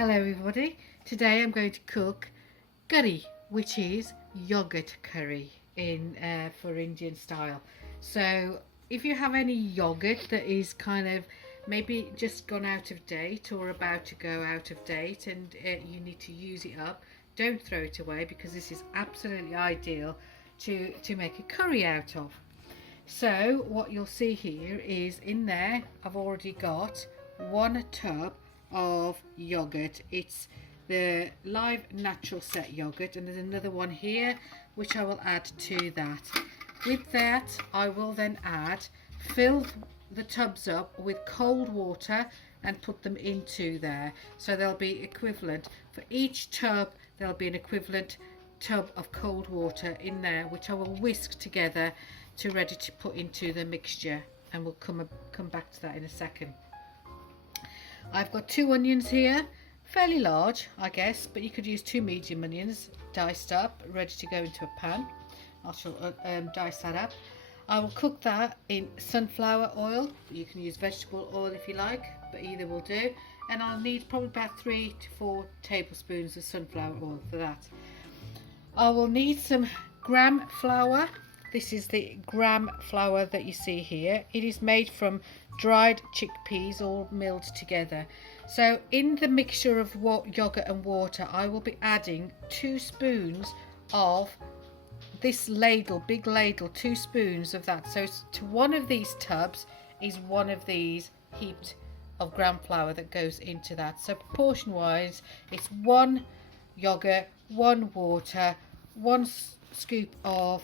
Hello everybody, today I'm going to cook curry, which is yogurt curry for Indian style. So if you have any yogurt that is kind of maybe just gone out of date or about to go out of date and you need to use it up, don't throw it away because this is absolutely ideal to make a curry out of. So what you'll see here is in there I've already got 1 tub of yogurt. It's the live natural set yogurt, and there's another one here which I will add to that. With that I will then fill the tubs up with cold water and put them into there, so they'll be equivalent for each tub. There'll be an equivalent tub of cold water in there, which I will whisk together to ready to put into the mixture, and we'll come back to that in a second. I've got 2 onions here, fairly large I guess, but you could use 2 medium onions diced up, ready to go into a pan. I shall dice that up. I will cook that in sunflower oil. You can use vegetable oil if you like, but either will do. And I'll need probably about 3 to 4 tablespoons of sunflower oil for that. I will need some gram flour. This is the gram flour that you see here. It is made from dried chickpeas all milled together. So in the mixture of yogurt and water, I will be adding 2 spoons of this ladle, big ladle, 2 spoons of that. So to one of these tubs is one of these heaped of gram flour that goes into that. So proportion wise, it's 1 yogurt, 1 water, 1 scoop of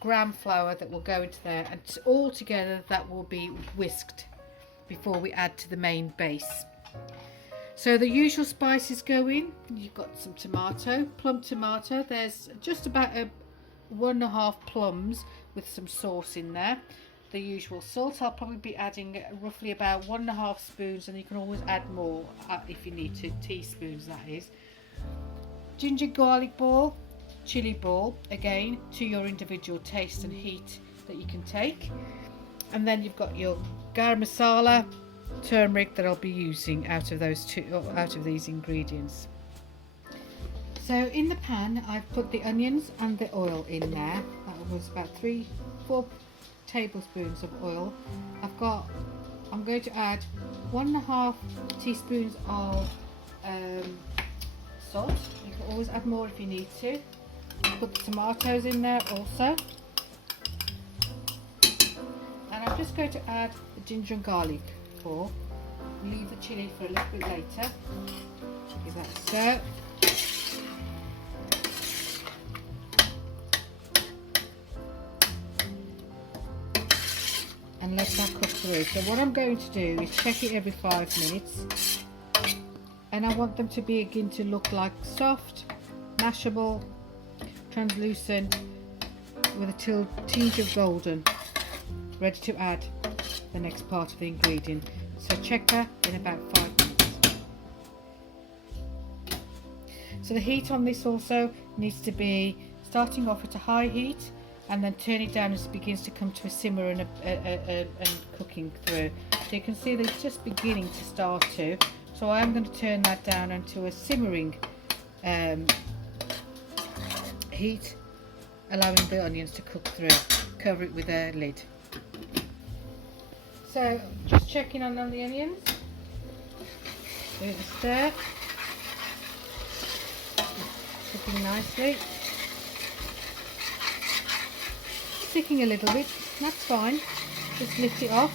gram flour that will go into there, and all together that will be whisked before we add to the main base. So the usual spices go in. You've got some tomato, plum tomato. There's just about 1.5 plums with some sauce in there. The usual salt, I'll probably be adding roughly about 1.5 spoons, and you can always add more if you need to, teaspoons that is. Ginger garlic ball, chili ball, again to your individual taste and heat that you can take. And then you've got your garam masala, turmeric that I'll be using out of these ingredients. So in the pan I've put the onions and the oil in there. That was about 3-4 tablespoons of oil. I'm going to add 1.5 teaspoons of salt. You can always add more if you need to. Put the tomatoes in there also, and I'm just going to add the ginger and garlic leave the chili for a little bit later. Give that a stir. And let that cook through. So what I'm going to do is check it every 5 minutes, and I want them to begin to look like soft, mashable, translucent, with a tinge of golden, ready to add the next part of the ingredient. So check that in about 5 minutes. So the heat on this also needs to be starting off at a high heat and then turn it down as it begins to come to a simmer and cooking through. So you can see that it's just beginning to start to. So I am going to turn that down into a simmering heat, allowing the onions to cook through. Cover it with a lid. So just checking on the onions. Give it a stir. Cooking nicely. Sticking a little bit, that's fine. Just lift it off.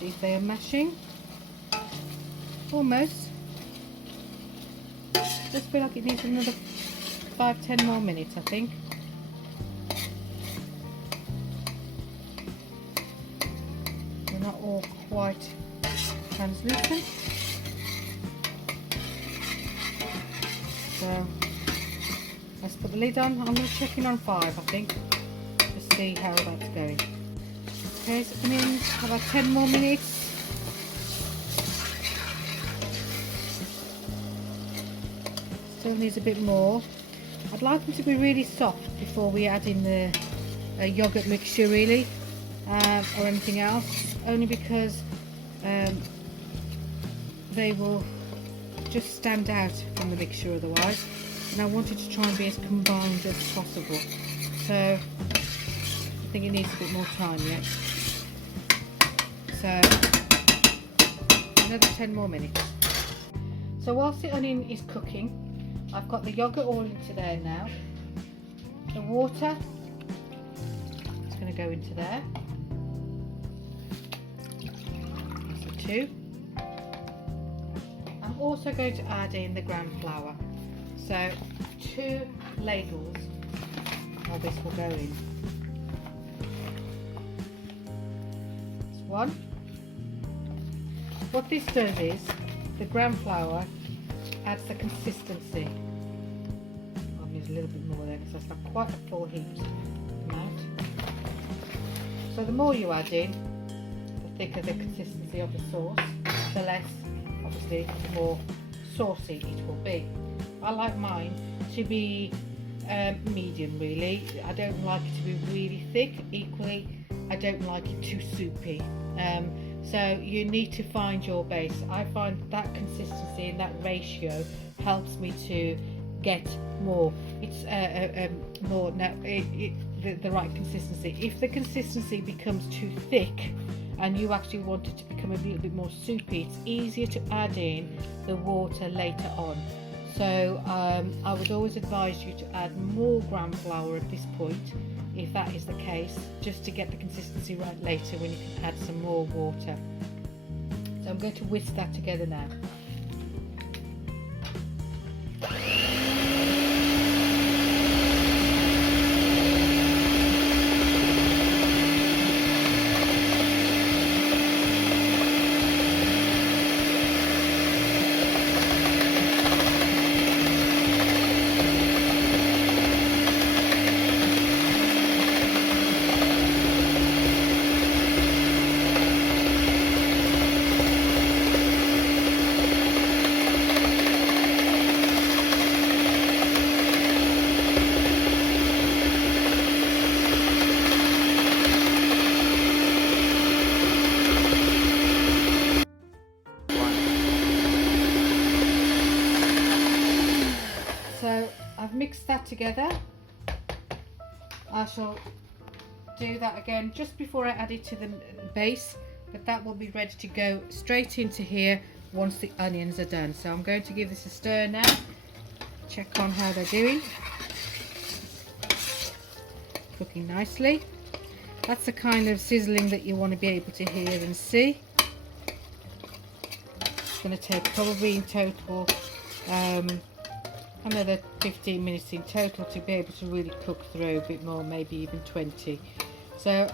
See if they are mashing. Almost. Just feel like it needs another 5-10 more minutes, I think. They're not all quite translucent. So let's put the lid on. I'm going to check in on 5, I think, to see how that's going. Okay, so come in about 10 more minutes. Still needs a bit more. I'd like them to be really soft before we add in the yogurt mixture really, or anything else, only because they will just stand out from the mixture otherwise, and I wanted to try and be as combined as possible, so I think it needs a bit more time yet. So another 10 more minutes. So whilst the onion is cooking, I've got the yogurt all into there now. The water is going to go into there. That's the 2. I'm also going to add in the gram flour. So 2 ladles of this will go in. That's 1. What this does is, the gram flour adds the consistency. I'll use a little bit more there because that's not quite a full heat amount. So the more you add in, the thicker the consistency of the sauce, the less, obviously, the more saucy it will be. I like mine to be medium, really. I don't like it to be really thick. Equally, I don't like it too soupy. So you need to find your base. I find that consistency and that ratio helps me to get more. It's the right consistency. If the consistency becomes too thick and you actually want it to become a little bit more soupy, it's easier to add in the water later on. So I would always advise you to add more gram flour at this point, if that is the case, just to get the consistency right later when you can add some more water. So I'm going to whisk that together now. So I've mixed that together. I shall do that again just before I add it to the base, but that will be ready to go straight into here once the onions are done. So I'm going to give this a stir now, check on how they're doing. Cooking nicely. That's the kind of sizzling that you want to be able to hear and see. It's going to take probably in total another 15 minutes in total to be able to really cook through, a bit more, maybe even 20. So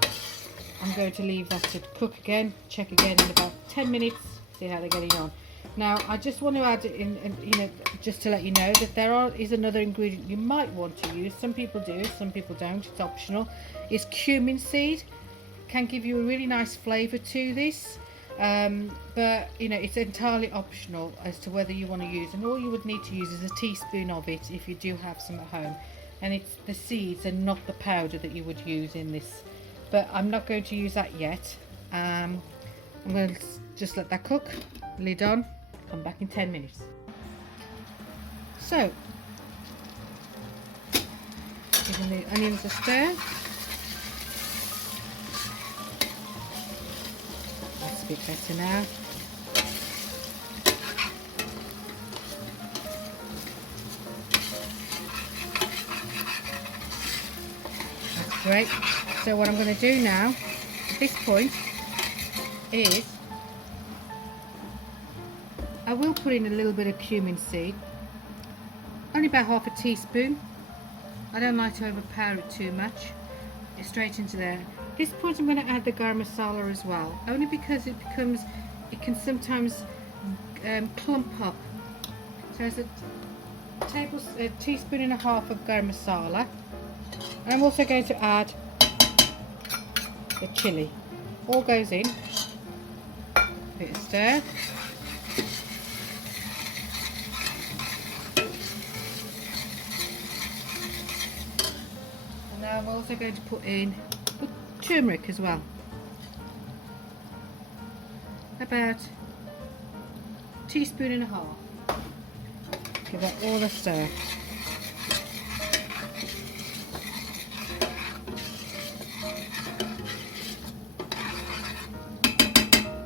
I'm going to leave that to cook again, check again in about 10 minutes, see how they're getting on. Now I just want to add in, just to let you know that is another ingredient you might want to use. Some people do, some people don't, it's optional. Is cumin seed. Can give you a really nice flavour to this. But it's entirely optional as to whether you want to use, and all you would need to use is a teaspoon of it if you do have some at home, and it's the seeds and not the powder that you would use in this. But I'm not going to use that yet. I'm going to just let that cook, lid on, come back in 10 minutes. So giving the onions a stir. That's a bit better now. That's great. So what I'm going to do now at this point is I will put in a little bit of cumin seed, only about half a teaspoon. I don't like to overpower it too much. It's straight into there. At this point I'm going to add the garam masala as well, only because it can sometimes clump up. So it's a teaspoon and a half of garam masala, and I'm also going to add the chilli. All goes in, a bit of stir. And now I'm also going to put in turmeric as well. About teaspoon and a half. Give that all a stir.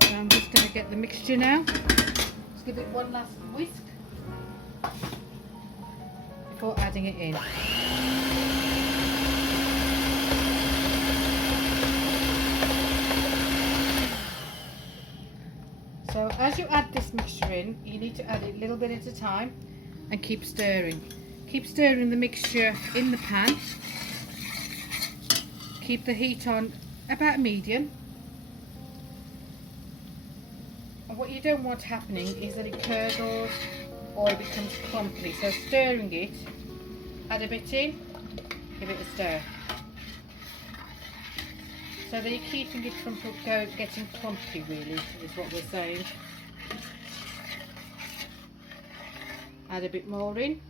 So I'm just going to get the mixture now. Just give it one last whisk before adding it in. So as you add this mixture in, you need to add it a little bit at a time and keep stirring. Keep stirring the mixture in the pan. Keep the heat on about medium. And what you don't want happening is that it curdles or it becomes clumpy. So stirring it, add a bit in, give it a stir. So that you're keeping it from getting clumpy, really, is what we're saying. Add a bit more in.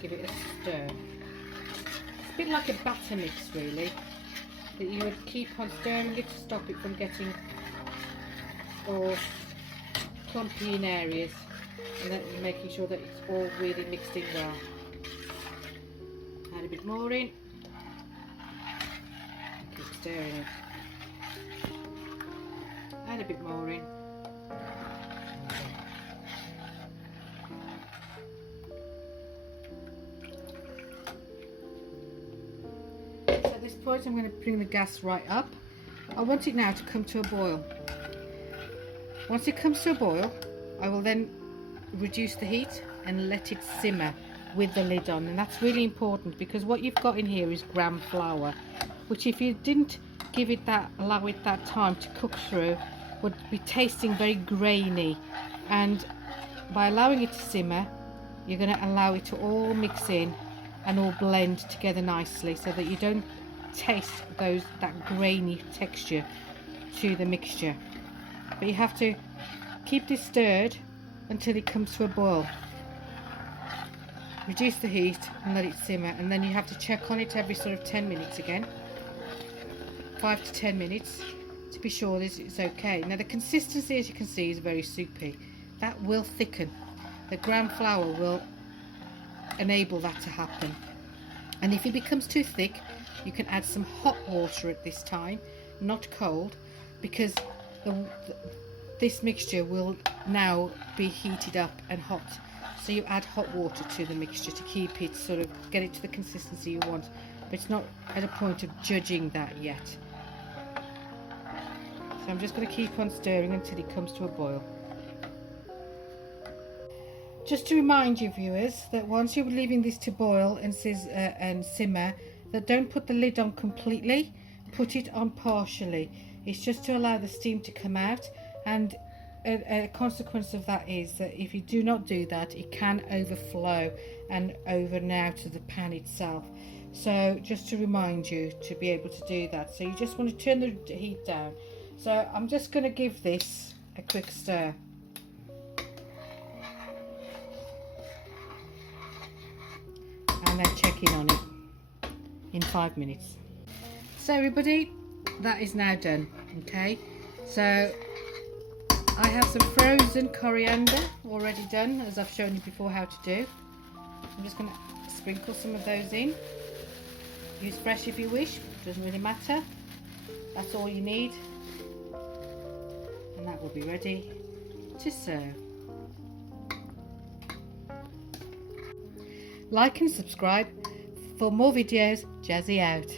Give it a stir. It's a bit like a batter mix, really. That you would keep on stirring it to stop it from getting all clumpy in areas. And then making sure that it's all really mixed in well. Add a bit more in. Keep stirring it. Add a bit more in. So at this point I'm going to bring the gas right up. I want it now to come to a boil. Once it comes to a boil, I will then reduce the heat and let it simmer with the lid on. And that's really important because what you've got in here is gram flour, which if you didn't allow it that time to cook through, would be tasting very grainy. And by allowing it to simmer, you're going to allow it to all mix in and all blend together nicely, so that you don't taste that grainy texture to the mixture. But you have to keep this stirred until it comes to a boil. Reduce the heat and let it simmer, and then you have to check on it every sort of 10 minutes again, 5 to 10 minutes, to be sure that it's okay. Now the consistency, as you can see, is very soupy. That will thicken. The gram flour will enable that to happen. And if it becomes too thick, you can add some hot water at this time, not cold, because this mixture will now be heated up and hot. So you add hot water to the mixture to keep it get it to the consistency you want. But it's not at a point of judging that yet. So I'm just going to keep on stirring until it comes to a boil. Just to remind you, viewers, that once you're leaving this to boil and simmer, that don't put the lid on completely, put it on partially. It's just to allow the steam to come out, and a consequence of that is that if you do not do that, it can overflow and over and out of the pan itself. So just to remind you to be able to do that. So you just want to turn the heat down. So I'm just going to give this a quick stir. And then check in on it in 5 minutes. So everybody, that is now done. Okay, so I have some frozen coriander already done, as I've shown you before how to do. I'm just going to sprinkle some of those in. Use fresh if you wish, doesn't really matter. That's all you need, and that will be ready to serve. Like and subscribe for more videos. Jazzy out.